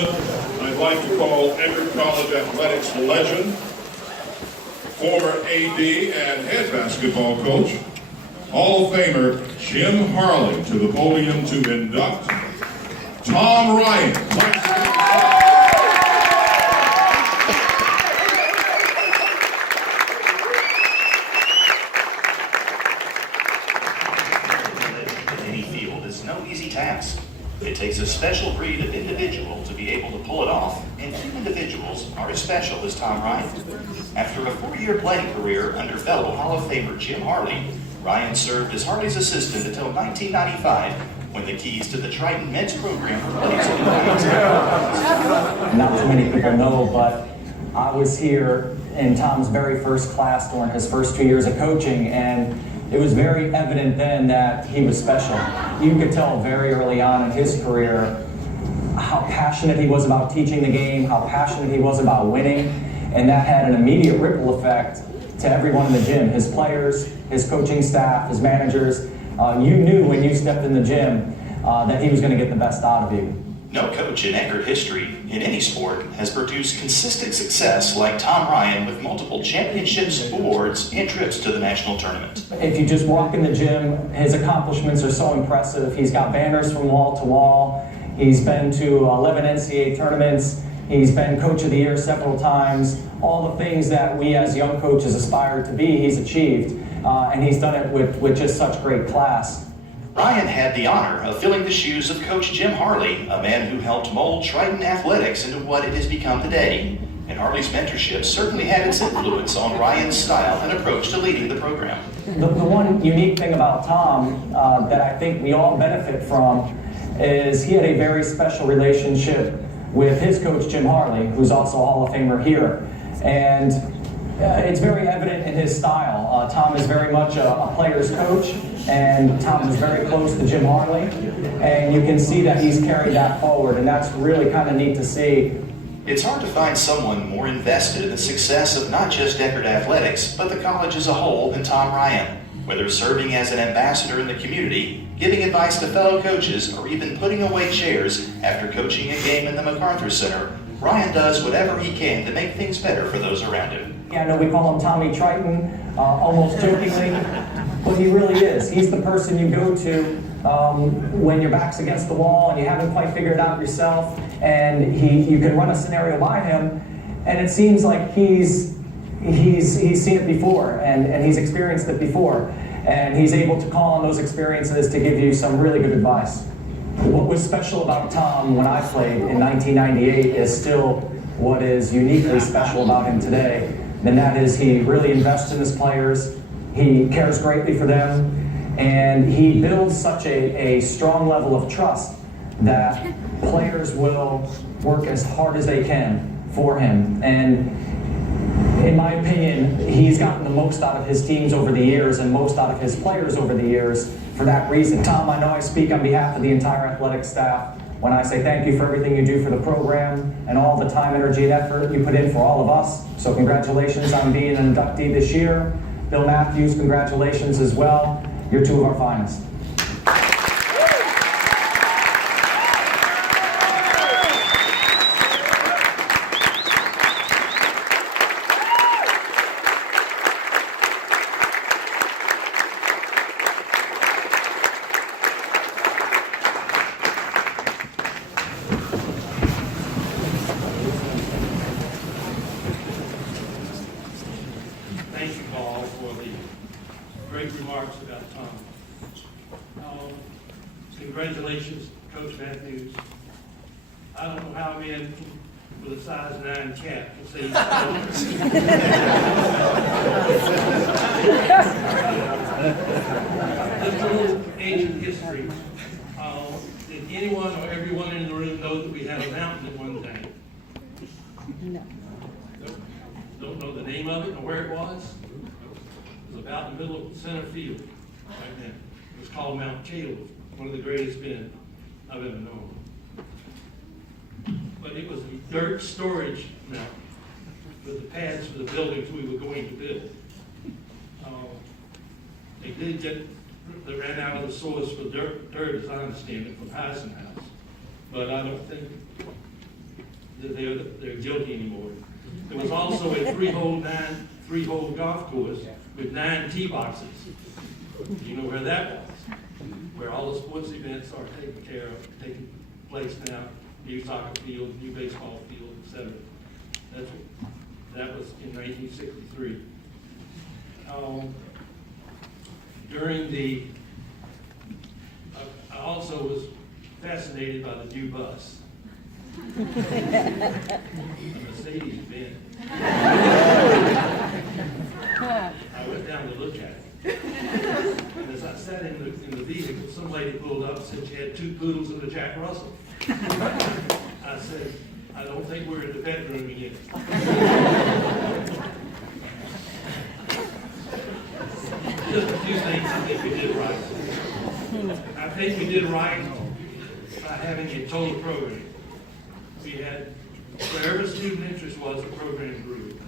I'd like to call Edward College Athletics legend, former AD and head basketball coach, Hall of Famer Jim Harley to the podium to induct Tom Ryan. Any field is no easy task. It takes a special breed of individual to be able to pull it off, and few individuals are as special as Tom Ryan. After a 4-year playing career under fellow Hall of Famer Jim Harley, Ryan served as Harley's assistant until 1995, when the keys to the Triton men's program were placed in Ryan's hands. Not too many people know, but I was here in Tom's very first class during his first 2 years of coaching, and it was very evident then that he was special. You could tell very early on in his career how passionate he was about teaching the game, how passionate he was about winning, and that had an immediate ripple effect to everyone in the gym, his players, his coaching staff, his managers. You knew when you stepped in the gym that he was going to get the best out of you. No coach in Edgar history, in any sport, has produced consistent success like Tom Ryan with multiple championships, awards, and trips to the national tournament. If you just walk in the gym, his accomplishments are so impressive. He's got banners from wall to wall. He's been to 11 NCAA tournaments. He's been Coach of the Year several times. All the things that we as young coaches aspire to be, he's achieved. And he's done it with just such great class. Ryan had the honor of filling the shoes of Coach Jim Harley, a man who helped mold Triton athletics into what it has become today. And Harley's mentorship certainly had its influence on Ryan's style and approach to leading the program. The one unique thing about Tom that I think we all benefit from is he had a very special relationship with his coach Jim Harley, who's also a Hall of Famer here. And it's very evident in his style. Tom is very much a player's coach, and Tom is very close to Jim Harley. And you can see that he's carried that forward, and that's really kind of neat to see. It's hard to find someone more invested in the success of not just Deckard Athletics, but the college as a whole than Tom Ryan. Whether serving as an ambassador in the community, giving advice to fellow coaches, or even putting away chairs after coaching a game in the MacArthur Center, Ryan does whatever he can to make things better for those around him. I know we call him Tommy Triton, almost jokingly, but he really is. He's the person you go to when your back's against the wall and you haven't quite figured it out yourself, and you can run a scenario by him, and it seems like he's seen it before, and he's experienced it before, and he's able to call on those experiences to give you some really good advice. What was special about Tom when I played in 1998 is still what is uniquely special about him today, and that is he really invests in his players, he cares greatly for them, and he builds such a strong level of trust that players will work as hard as they can for him. And in my opinion, he's gotten the most out of his teams over the years and most out of his players over the years for that reason. Tom, I know I speak on behalf of the entire athletic staff when I say thank you for everything you do for the program and all the time, energy, and effort you put in for all of us. So congratulations on being an inductee this year. Bill Matthews, congratulations as well. You're two of our finest. Thank you, Paul, for the great remarks about Tom. Congratulations, Coach Matthews. I don't know how a man with a size 9 cat will say Just a little ancient history. Did anyone or everyone in the room know that we had a mountain at one time? No. Don't know the name of it or where it was? It was about in the middle of the center field right now. It was called Mount Caleb, one of the greatest men I've ever known. But it was a dirt storage mountain with the pads for the buildings we were going to build. They did get, they ran out of the source for dirt, as I understand it, from Eisenhower. But I don't think that they're guilty anymore. There was also a three-hole golf course with 9 tee boxes. You know where that was? Where all the sports events are taking place now. New soccer field, new baseball field, etc. That was in 1963. I also was fascinated by the new bus. Mercedes-Benz. I went down to look at it. And as I sat in the vehicle, some lady pulled up and said she had 2 poodles and a Jack Russell. I said, I don't think we're in the bedroom yet. Just a few things I think we did right. I think we did right by having a total program. We had, wherever student interest was, the program grew.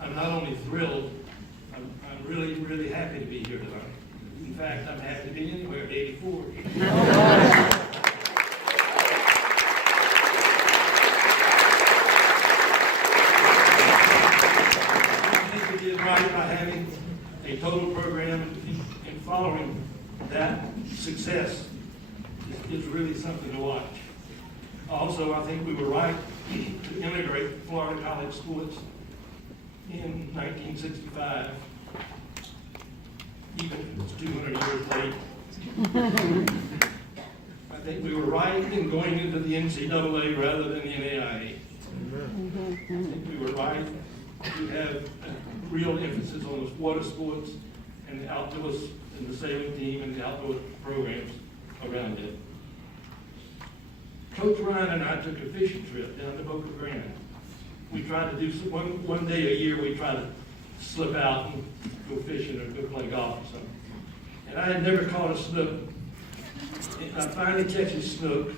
I'm not only thrilled, I'm really, really happy to be here tonight. In fact, I'm happy to be anywhere at 84. Right by having a total program and following that success is really something to watch. Also, I think we were right to integrate Florida college sports in 1965, even if it's 200 years late. I think we were right in going into the NCAA rather than the NAIA. I think we were right to have a real emphasis on the water sports and the outdoors and the sailing team and the outdoor programs around it. Coach Ryan and I took a fishing trip down to Boca Grande. We tried to do one day a year. We tried to slip out and go fishing or go play golf or something. And I had never caught a snook. And I finally catch a snook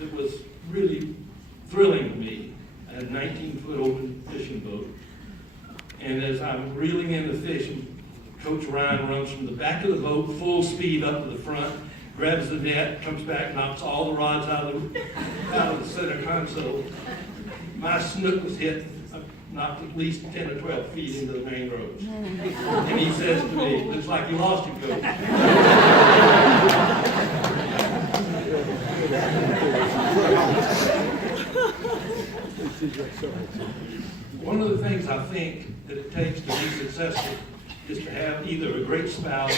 that was really thrilling to me. I had a 19-foot open fishing boat. And as I'm reeling in the fish, Coach Ryan runs from the back of the boat, full speed up to the front, grabs the net, comes back, knocks all the rods out of the center console. My snook was hit, knocked at least 10 or 12 feet into the main road. And he says to me, looks like you lost your coach. One of the things I think that it takes to be successful is to have either a great spouse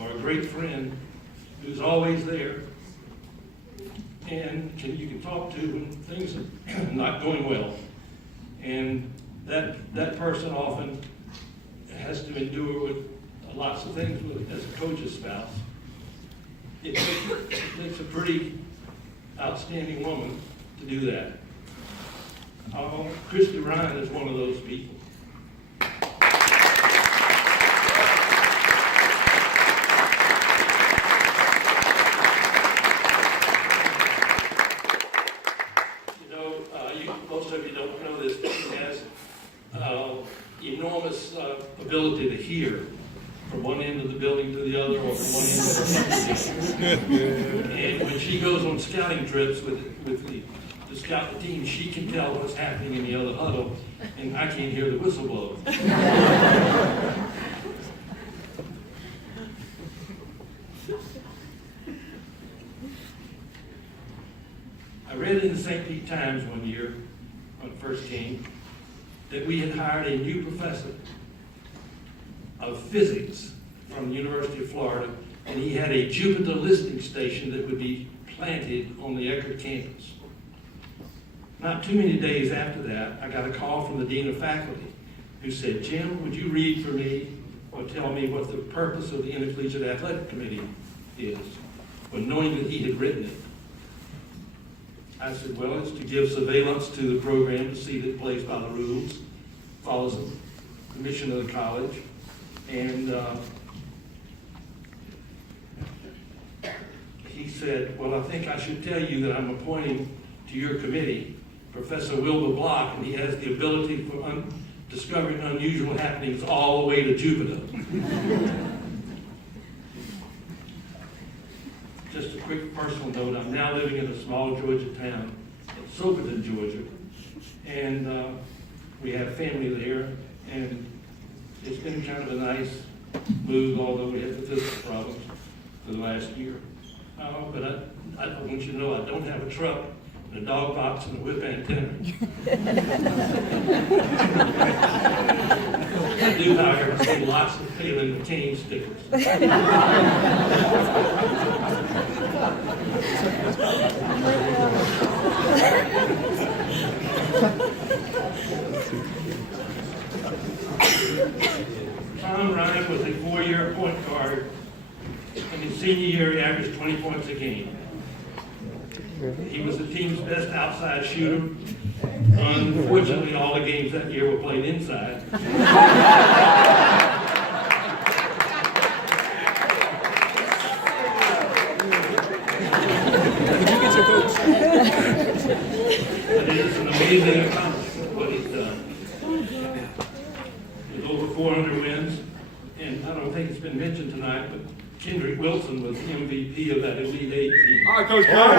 or a great friend who's always there and you can talk to when things are not going well. And that person often has to endure with lots of things as a coach's spouse. It takes a pretty outstanding woman to do that. Christy Ryan is one of those people. Most of you don't know this, but he has enormous ability to hear from one end of the building to the other, or from one end of the building. And when she goes on scouting trips to scout the team, she can tell what's happening in the other huddle, and I can't hear the whistle blow. I read in the St. Pete Times one year, when it first came, that we had hired a new professor of physics from the University of Florida, and he had a Jupiter listing station that would be planted on the Eckerd campus. Not too many days after that, I got a call from the Dean of Faculty who said, Jim, would you read for me or tell me what the purpose of the Intercollegiate Athletic Committee is, well, knowing that he had written it. I said, well, it's to give surveillance to the program to see that it plays by the rules, follows the mission of the college, and he said, well, I think I should tell you that I'm appointing to your committee Professor Wilbur Block, and he has the ability for discovering unusual happenings all the way to Jupiter. Just a quick personal note, I'm now living in a small Georgia town Soperton, Georgia. And we have family there, and it's been kind of a nice move, although we had the physical problems for the last year. But I want you to know I don't have a truck, and a dog box, and a whip antenna. I do, however, see lots of Phelan McCain stickers. Tom Ryan was a 4-year point guard. In his senior year, he averaged 20 points a game. He was the team's best outside shooter. Unfortunately, all the games that year were played inside. But it is an amazing accomplishment what he's done. With over 400 wins, and I don't think it's been mentioned tonight, but Kendrick Wilson was MVP of that Elite Eight team. All right, Coach Kelly.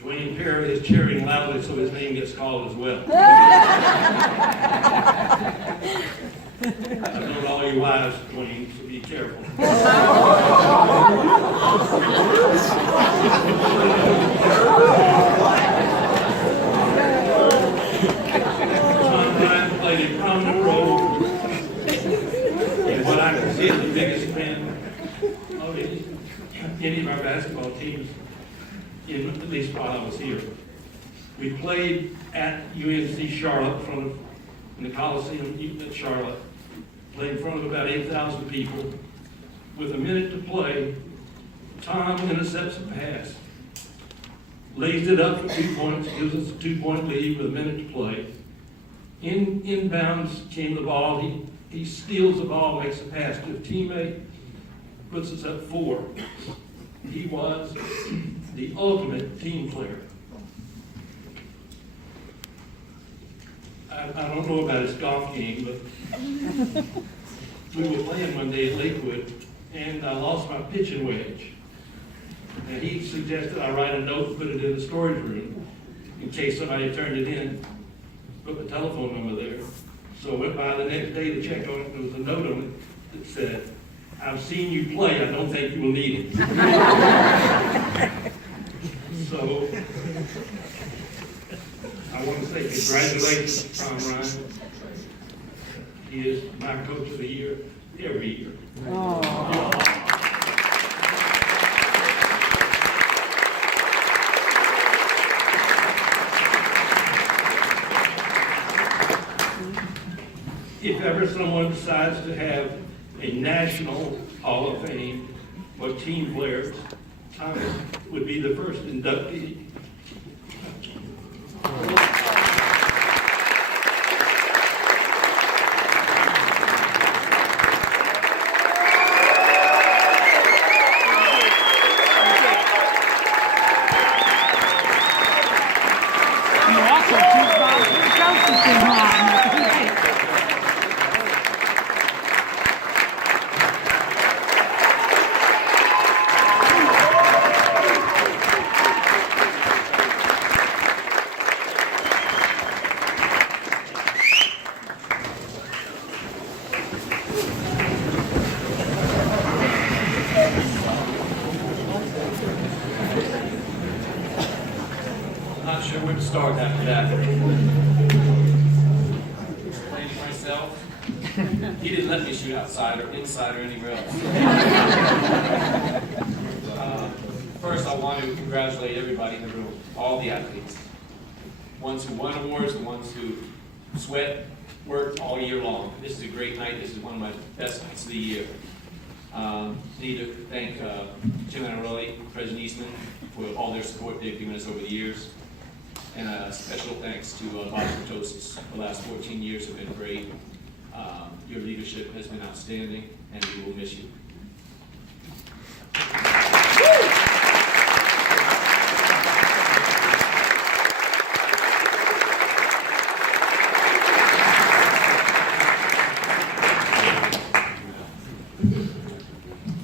Dwayne Perry is cheering loudly, so his name gets called as well. I know all you wives, Dwayne, so be careful. Tom Ryan played a prominent role in what I consider the biggest fan of any of our basketball teams, at least while I was here. We played at UNC Charlotte in the Coliseum at Charlotte, played in front of about 8,000 people. With a minute to play, Tom intercepts a pass, lays it up for 2 points, gives us a 2-point lead with a minute to play. Inbounds came the ball. He steals the ball, makes a pass to a teammate, puts us up 4. He was the ultimate team player. I don't know about his golf game, but we were playing one day at Lakewood, and I lost my pitching wedge. And he suggested I write a note and put it in the storage room in case somebody turned it in, put the telephone number there. So I went by the next day to check on it, and there was a note on it that said, "I've seen you play, I don't think you will need it." So I want to say congratulations to Tom Ryan. He is my coach of the year every year. If ever someone decides to have a national Hall of Fame or team players, Tom would be the first inductee. Not sure where to start after that. Explain to myself. He didn't let me shoot outside or inside or anywhere else. First, I want to congratulate everybody in the room, all the athletes. Ones who won awards, the ones who sweat, worked all year long. This is a great night. This is one of my best nights of the year. Need to thank Jim Anarelli, President Eastman, for all their support they've given us over the years. And a special thanks to Bob Kurtosis. The last 14 years have been great. Your leadership has been outstanding, and we will miss you.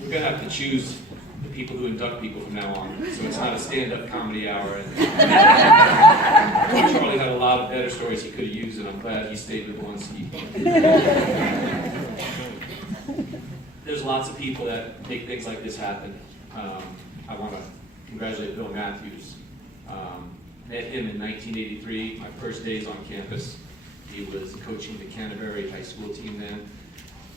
We're going to have to choose people who induct people from now on, so it's not a stand-up comedy hour. And Charlie had a lot of better stories he could have used, and I'm glad he stayed with the ones he. There's lots of people that make things like this happen. I want to congratulate Bill Matthews. Met him in 1983, my first days on campus. He was coaching the Canterbury high school team then.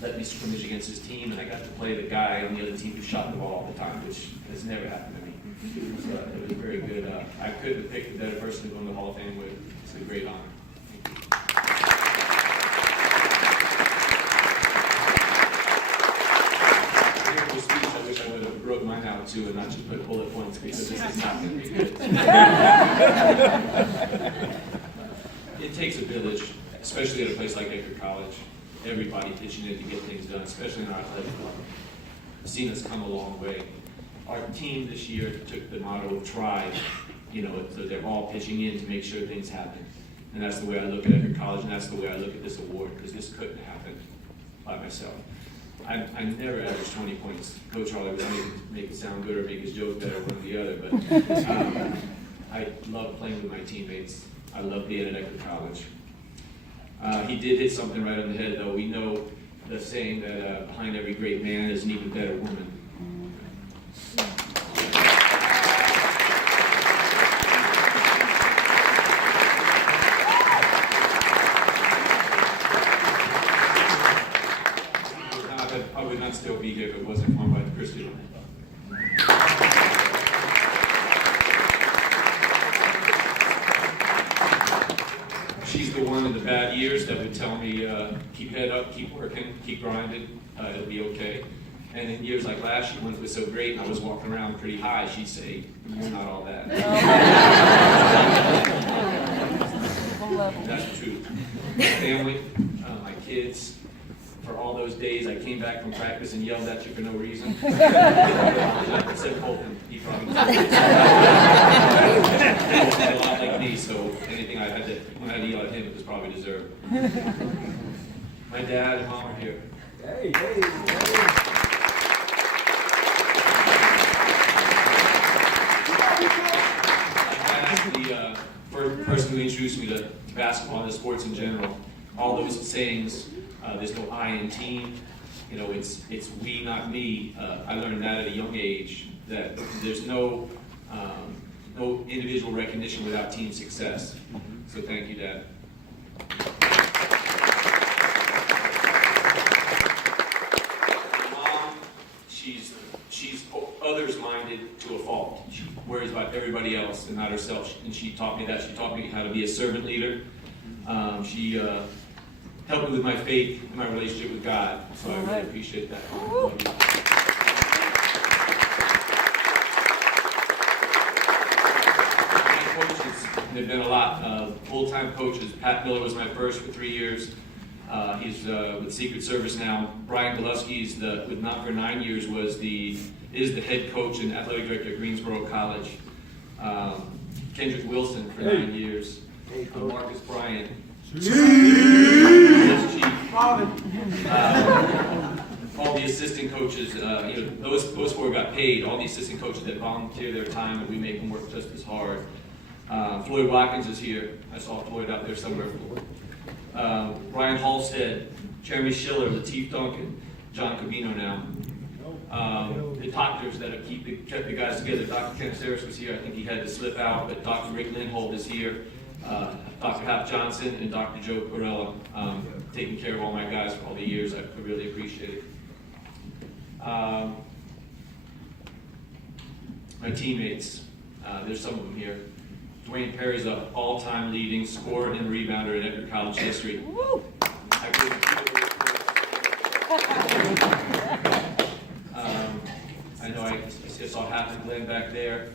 Let me scrimmage against his team, and I got to play the guy on the other team who shot the ball all the time, which has never happened to me. It was very good. I couldn't have picked a better person to go in the Hall of Fame with. It's a great honor. Thank you. I wish I would have wrote mine out too and not just put bullet points, because this is not going to be good. It takes a village, especially at a place like Edgar College. Everybody pitching in to get things done, especially in our athletic club. I've seen us come a long way. Our team this year took the motto of try, so they're all pitching in to make sure things happen. And that's the way I look at Edgar College, and that's the way I look at this award, because this couldn't happen by myself. I never averaged 20 points. Coach Harley would make it sound good or make his joke better, one or the other, but I love playing with my teammates. I love being at Edgar College. He did hit something right on the head, though. We know the saying that behind every great man is an even better woman. I would not still be here if it wasn't for my Christian. She's the one in the bad years that would tell me, keep head up, keep working, keep grinding, it'll be okay. And in years like last year, when it was so great and I was walking around pretty high, she'd say, you're not all that. That's the truth. My family, my kids, for all those days I came back from practice and yelled at you for no reason. Except Colton, he probably a lot like me, so anything when I had to yell at him, it was probably deserved. My dad and mom are here. Hey. The first person who introduced me to basketball and the sports in general, all those sayings, there's no I in team, it's we, not me. I learned that at a young age, that there's no individual recognition without team success. So thank you, Dad. Mom, she's others-minded to a fault. She worries about everybody else and not herself, and she taught me that. She taught me how to be a servant leader. She helped me with my faith and my relationship with God, so I really appreciate that. My coaches, there have been a lot. Full-time coaches. Pat Miller was my first for 3 years. He's with Secret Service now. Brian Goluski is for 9 years is the head coach and athletic director at Greensboro College. Kendrick Wilson for 9 years. Marcus Bryant. All the assistant coaches, those four got paid. All the assistant coaches that volunteer their time, and we make them work just as hard. Floyd Watkins is here. I saw Floyd out there somewhere. Ryan Halstead, Jeremy Schiller, Lateef Duncan, John Cabino now. The doctors that have kept the guys together. Dr. Ken Saris was here. I think he had to slip out, but Dr. Rick Lindholt is here. Dr. Hap Johnson and Dr. Joe Corella, taking care of all my guys for all the years. I really appreciate it. My teammates, there's some of them here. Dwayne Perry's an all-time leading scorer and rebounder in Edgar College history. I know I saw Hap and Glenn back there.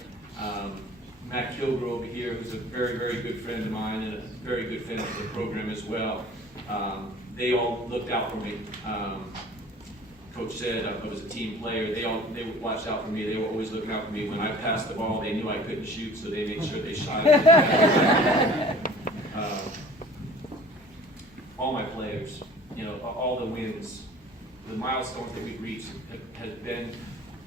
Matt Kilgore over here, who's a very, very good friend of mine and a very good friend of the program as well. They all looked out for me. Coach said I was a team player. They watched out for me. They were always looking out for me. When I passed the ball, they knew I couldn't shoot, so they made sure they shot it. All my players, all the wins, the milestones that we've reached has been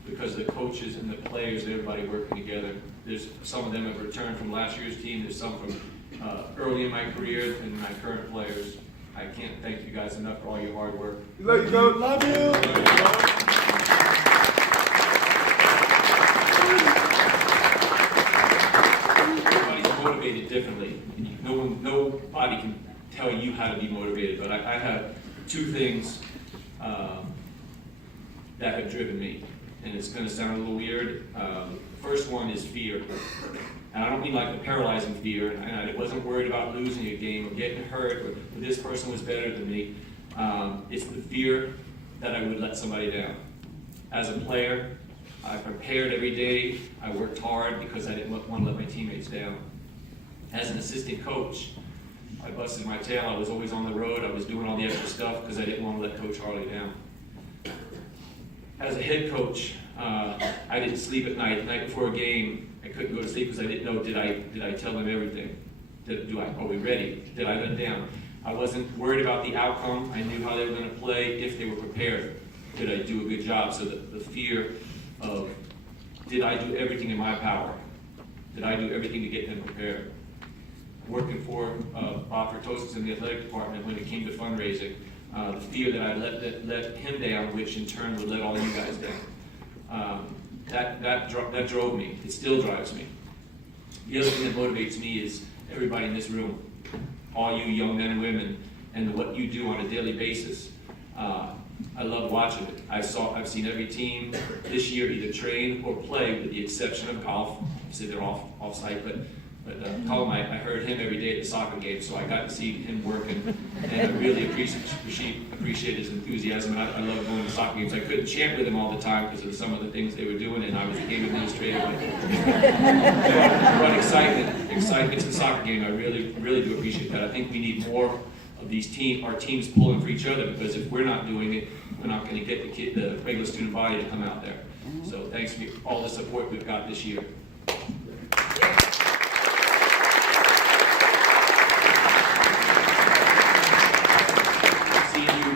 because the coaches and the players, everybody working together. There's some of them have returned from last year's team. There's some from early in my career and my current players. I can't thank you guys enough for all your hard work. Love you, Coach. Love you. Everybody's motivated differently. Nobody can tell you how to be motivated, but I have two things that have driven me, and it's going to sound a little weird. First one is fear, and I don't mean like the paralyzing fear, and I wasn't worried about losing a game or getting hurt or this person was better than me. It's the fear that I would let somebody down. As a player, I prepared every day. I worked hard because I didn't want to let my teammates down. As an assistant coach, I busted my tail. I was always on the road. I was doing all the extra stuff because I didn't want to let Coach Harley down. As a head coach, I didn't sleep at night. The night before a game, I couldn't go to sleep because I didn't know, did I tell them everything? Are we ready? Did I let them down? I wasn't worried about the outcome. I knew how they were going to play if they were prepared. Did I do a good job? So the fear of, did I do everything in my power? Did I do everything to get them prepared? Working for Bob Fertosis in the athletic department when it came to fundraising, the fear that I let him down, which in turn would let all you guys down. That drove me. It still drives me. The other thing that motivates me is everybody in this room, all you young men and women, and what you do on a daily basis. I love watching it. I've seen every team this year either train or play, with the exception of golf. Obviously they're off-site, but Colin, I heard him every day at the soccer game, so I got to see him working, and I really appreciate his enthusiasm. And I love going to soccer games. I couldn't chant with him all the time because of some of the things they were doing, and I was a game administrator. But run excitement to the soccer game. I really do appreciate that. I think we need more of our teams pulling for each other, because if we're not doing it, we're not going to get the regular student body to come out there. So thanks for all the support we've got this year.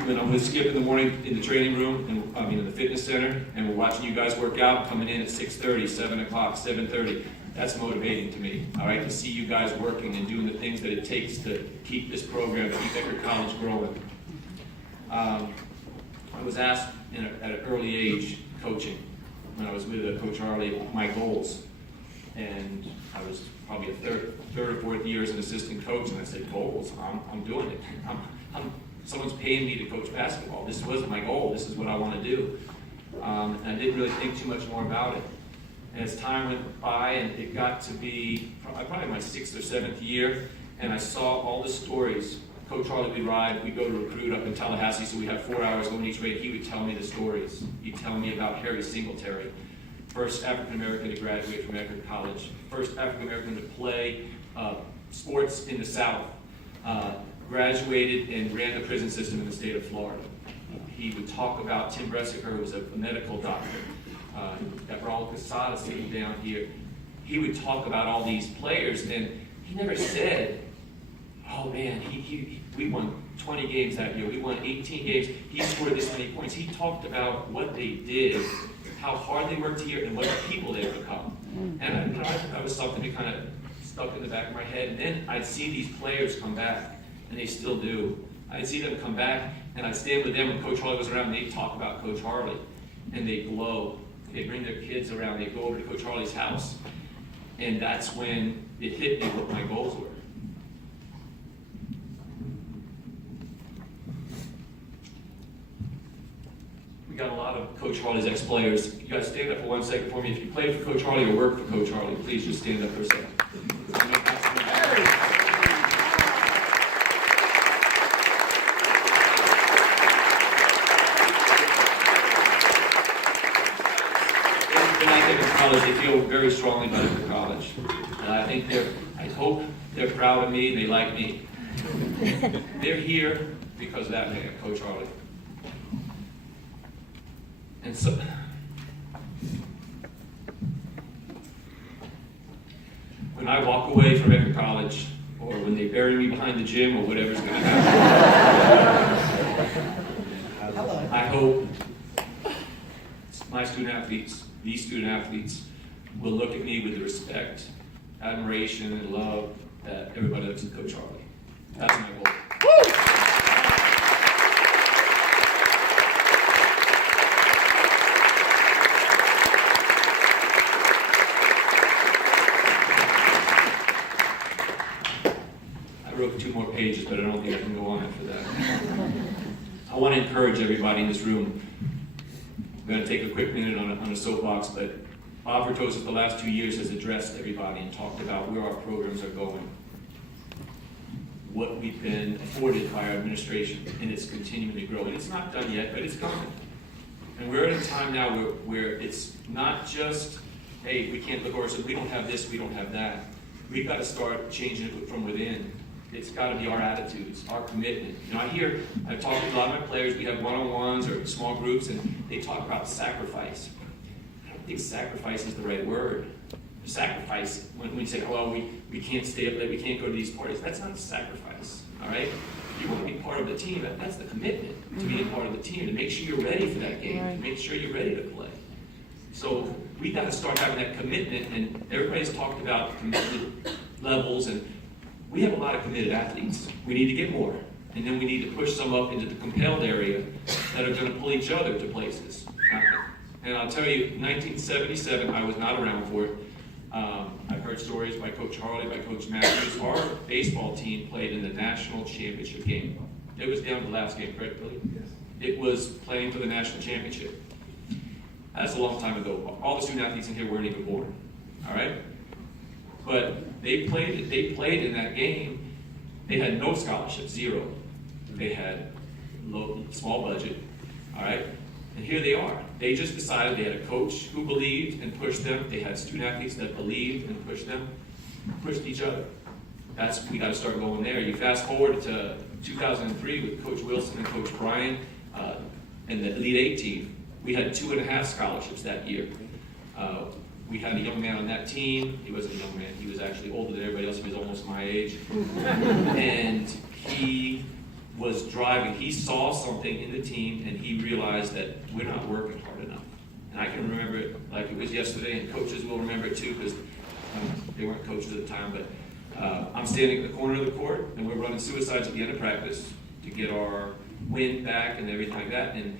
When I'm with Skip in the morning in the training room, and in the fitness center, and we're watching you guys work out, coming in at 6:30, 7 o'clock, 7:30, that's motivating to me, all right, to see you guys working and doing the things that it takes to keep this program, keep Eckerd College growing. I was asked at an early age, coaching, when I was with Coach Harley, my goals, and I was probably a third or fourth year as an assistant coach, and I said, goals, I'm doing it. Someone's paying me to coach basketball. This wasn't my goal. This is what I want to do. And I didn't really think too much more about it. And as time went by, and it got to be probably my 6th or 7th year, and I saw all the stories. Coach Harley, we'd go to recruit up in Tallahassee, so we have 4 hours going each way. He would tell me the stories. He'd tell me about Harry Singletary, first African-American to graduate from Eckerd College, first African-American to play sports in the South. Graduated and ran the prison system in the state of Florida. He would talk about Tim Bressiker, who was a medical doctor. Got Raul Casada sitting down here. He would talk about all these players, and he never said, oh man, we won 20 games that year, we won 18 games, he scored this many points. He talked about what they did, how hard they worked here, and what people they've become. And that was something that kind of stuck in the back of my head. And then I'd see these players come back, and they still do. I'd see them come back, and I'd stand with them when Coach Harley was around, and they'd talk about Coach Harley, and they'd glow. They'd bring their kids around, they'd go over to Coach Harley's house, and that's when it hit me what my goals were. We got a lot of Coach Harley's ex-players. You guys stand up for 1 second for me. If you played for Coach Harley or worked for Coach Harley, please just stand up for a second. They feel very strongly about Eckerd College. And I hope they're proud of me, they like me. They're here because of that man, Coach Harley. And so, when I walk away from Eckerd College, or when they bury me behind the gym, or whatever's going to happen, I hope my student athletes these student athletes will look at me with the respect, admiration, and love that everybody looks at Coach Harley. That's my goal. I wrote 2 more pages, but I don't think I can go on after that. I want to encourage everybody in this room. I'm going to take a quick minute on a soapbox, but Bob Vertosis the last 2 years has addressed everybody and talked about where our programs are going, what we've been afforded by our administration, and it's continuing to grow. And it's not done yet, but it's coming. And we're at a time now where it's not just, hey, we can't look over, so we don't have this, we don't have that. We've got to start changing it from within. It's got to be our attitudes, our commitment. You know, I've talked with a lot of my players, we have one-on-ones or small groups, and they talk about sacrifice. I don't think sacrifice is the right word. Sacrifice, when we say, oh, well, we can't stay up late, we can't go to these parties, that's not a sacrifice, all right? You want to be part of the team, that's the commitment to being part of the team, to make sure you're ready for that game, to make sure you're ready to play. So we got to start having that commitment, and everybody's talked about commitment levels, and we have a lot of committed athletes. We need to get more, and then we need to push some up into the compelled area that are going to pull each other to places. And I'll tell you, 1977, I was not around for it. I've heard stories by Coach Harley, by Coach Matthews. Our baseball team played in the national championship game. It was down to the last game, correct, Billy? Yes. It was playing for the national championship. That's a long time ago. All the student athletes in here weren't even born, all right? But they played in that game. They had no scholarships, 0. They had small budget, all right? And here they are. They just decided they had a coach who believed and pushed them. They had student athletes that believed and pushed them, pushed each other. We got to start going there. You fast forward to 2003 with Coach Wilson and Coach Bryan and the Elite 8 team. We had 2.5 scholarships that year. We had a young man on that team. He wasn't a young man. He was actually older than everybody else. He was almost my age. And he was driving. He saw something in the team, and he realized that we're not working hard enough. And I can remember it like it was yesterday, and coaches will remember it too, because they weren't coaches at the time. But I'm standing in the corner of the court, and we're running suicides at the end of practice to get our wind back and everything like that. And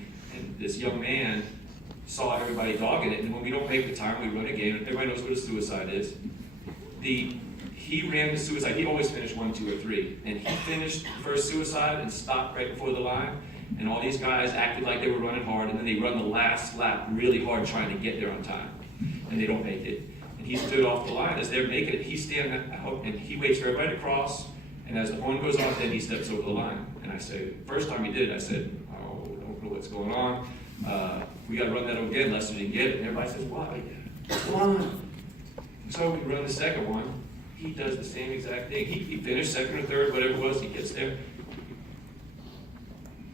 this young man saw everybody dogging it, and when we don't make the time, we run a game. Everybody knows what a suicide is. He ran the suicide. He always finished 1, 2, or 3, and he finished the first suicide and stopped right before the line. And all these guys acted like they were running hard, and then they run the last lap really hard trying to get there on time, and they don't make it. And he stood off the line as they're making it. He's standing out, and he waits for everybody to cross. And as the horn goes off, then he steps over the line. And I say, first time he did it, I said, "Oh, I don't know what's going on. We got to run that again." Lester didn't get it, and everybody says, "Why? What's going on?" So we run the second one. He does the same exact thing. He finished second or third, whatever it was. He gets there.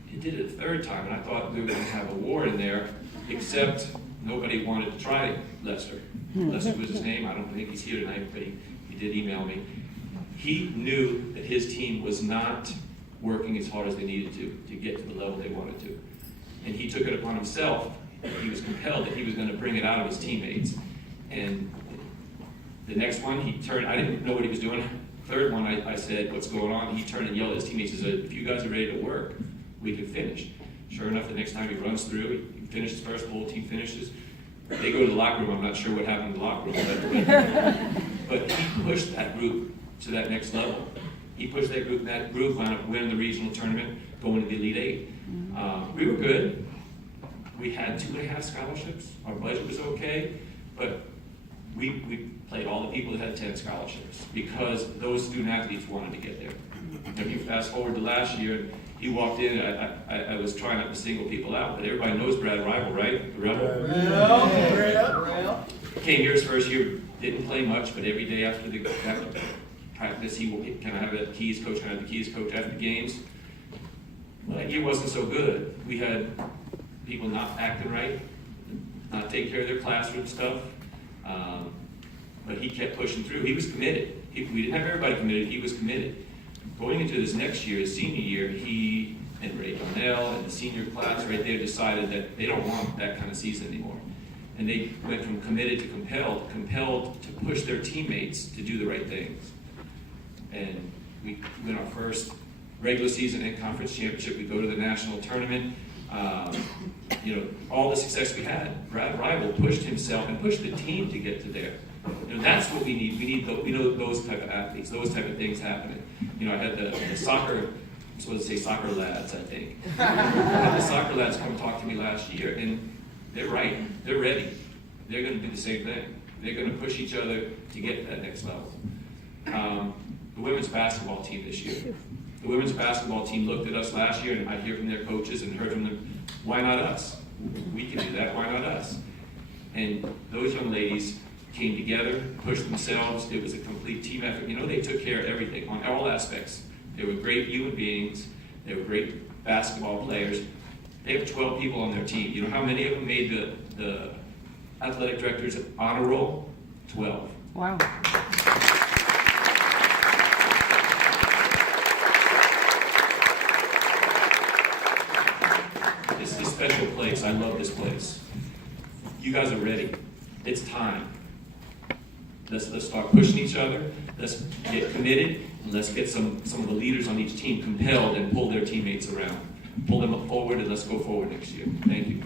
He did it a third time, and I thought we were going to have a war in there, except nobody wanted to try Lester. Lester was his name. I don't think he's here tonight, but he did email me. He knew that his team was not working as hard as they needed to get to the level they wanted to. And he took it upon himself. He was compelled that he was going to bring it out of his teammates. And the next one, he turned, I didn't know what he was doing. Third one, I said, "What's going on?" He turned and yelled at his teammates. He said, "If you guys are ready to work, we can finish." Sure enough, the next time he runs through, he finishes first, the whole team finishes. They go to the locker room. I'm not sure what happened in the locker room, but he pushed that group to that next level. He pushed that group, and that group wound up winning the regional tournament, going to the Elite 8. We were good. We had 2.5 scholarships. Our budget was okay, but we played all the people that had 10 scholarships because those student athletes wanted to get there. If you fast forward to last year, he walked in, I was trying not to single people out, but everybody knows Brad Rival, right? The Rebel. Yeah. Came here his first year, didn't play much, but every day after practice, he will kind of have the keys coach after the games. Well, that year wasn't so good. We had people not acting right, not taking care of their classroom stuff, but he kept pushing through. He was committed. We didn't have everybody committed, he was committed. Going into this next year, his senior year, he and Ray Donnell and the senior class right there decided that they don't want that kind of season anymore. And they went from committed to compelled to push their teammates to do the right things. And we win our first regular season and conference championship. We go to the national tournament. You know, all the success we had. Brad Rival pushed himself and pushed the team to get to there. You know, that's what we need. We know those type of athletes, those type of things happening. You know, I had the soccer, I'm supposed to say soccer lads, I think. I had the soccer lads come talk to me last year, and they're right. They're ready. They're going to do the same thing. They're going to push each other to get to that next level. The women's basketball team this year. The women's basketball team looked at us last year, and I hear from their coaches and heard from them, why not us? We can do that, why not us? And those young ladies came together, pushed themselves. It was a complete team effort. You know, they took care of everything on all aspects. They were great human beings. They were great basketball players. They have 12 people on their team. You know how many of them made the athletic director's honor roll? 12. Wow. This is a special place. I love this place. You guys are ready. It's time. Let's start pushing each other. Let's get committed. And let's get some of the leaders on each team compelled and pull their teammates around. Pull them up forward, and let's go forward next year. Thank you.